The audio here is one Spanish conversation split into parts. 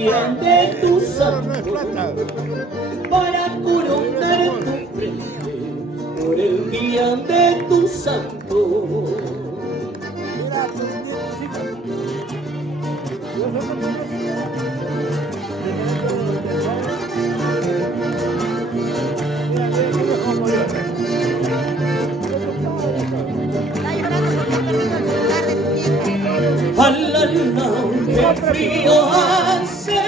día de tu santo, para coronar tu frente, por el día de tu santo. Qué frío hace,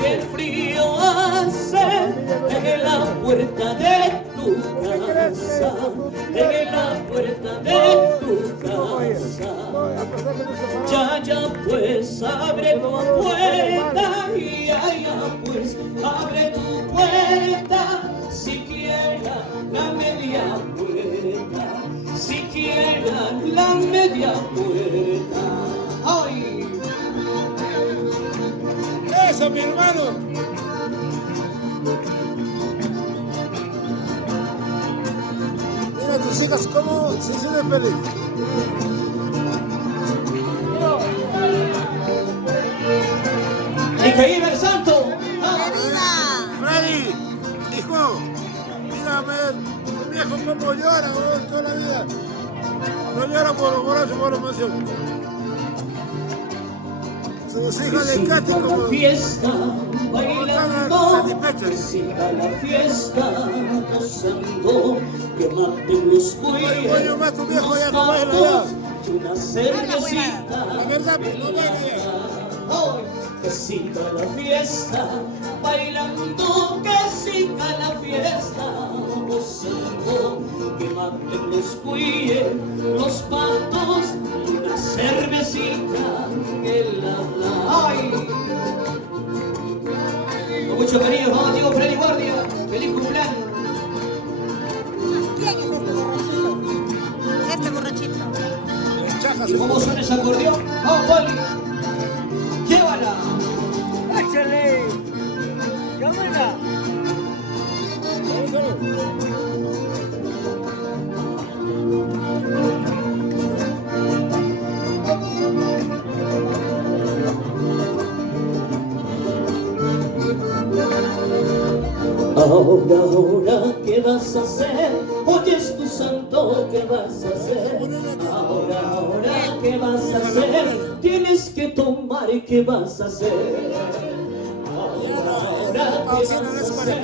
qué frío hace en la puerta de tu casa, en la puerta de tu casa. Ya pues abre tu puerta, ya pues abre tu puerta, siquiera la media puerta, siquiera la media puerta. ¡Ay! ¡Eso, mi hermano! Mira tus hijas cómo se sienten feliz. ¡Y que viva el santo! ¡Freddy! ¡Hijo! Mírame, tu viejo cómo llora toda la vida. No llora por los borrachos, por la emoción. Sus hijas le cantan como la fiesta, bailando, satisfechas. siga la fiesta, gozando, que maten los cuellos, más tu viejo ya no baila patos, ya. y una cervecita. La verdad, no baila. Que siga la fiesta, bailando, que siga la fiesta, gozando, que maten los cuellos, los patos, y una cervecita. ¡Ay! Con mucho cariño, vamos, Diego Freddy Guardia. ¡Feliz cumpleaños! ¿Quién es este borrachito? Este borrachito. ¿Y cómo suena ese acordeón? ¡Vamos, Poli! ¡Llévala! ¡Échale! ¡Cámara! Ahora, ¿qué vas a hacer? Oye, es tu santo, ¿qué vas a hacer? Ahora, ¿qué vas a hacer? Tienes que tomar, ¿qué vas a hacer? Ahora, ¿qué vas a hacer?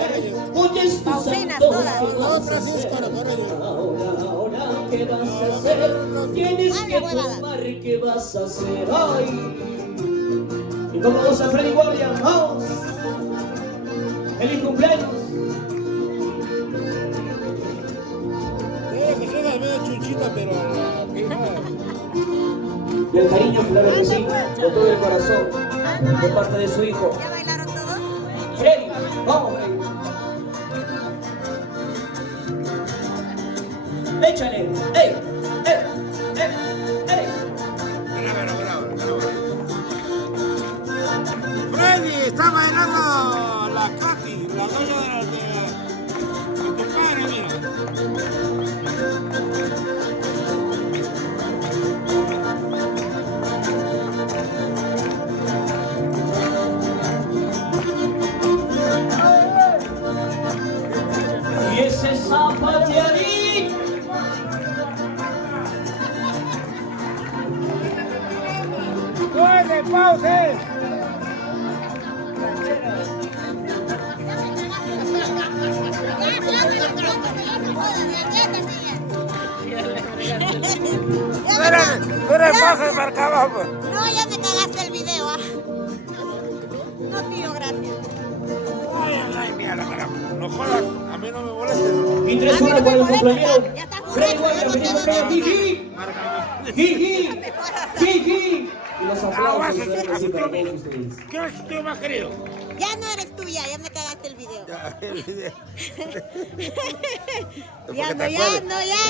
Oye, es tu santo, ¿qué vas a hacer? Ahora, ¿qué vas a hacer? Tienes que tomar, ¿qué vas a hacer? ¡Ay! ¿Y cómo goza Freddy Guardia? ¡Vamos! ¡Feliz cumpleaños! Que suena medio chuchita, pero Y el cariño, claro que sí, con todo el corazón, de parte de su hijo. ¿Ya bailaron todos? Freddy, vamos, Freddy. Échale, ¡ey! ¡Ey! ¡Ey! ¡Ey! Freddy, está bailando la Katy, la doña de tu padre, mira. Y ese zapateadito. ¡Corre, pause! Tú eres paso marca abajo. No, ya me cagaste el video, ¿ah? No, tío, gracias. Ay, mierda, carajo. No jodas, a mí no me molestes. Y 3 horas para el cumpleaños. Ya está Freddy jugando, Guardia, feliz cumpleaños. Jiji. Jiji. Jiji. Y los aplausos, claro que sí, para todos ustedes. ¿Qué es tu más querido? Ya no eres tuya, ya me cagaste el video. Ya, el video. Ya no, ya no, ya no.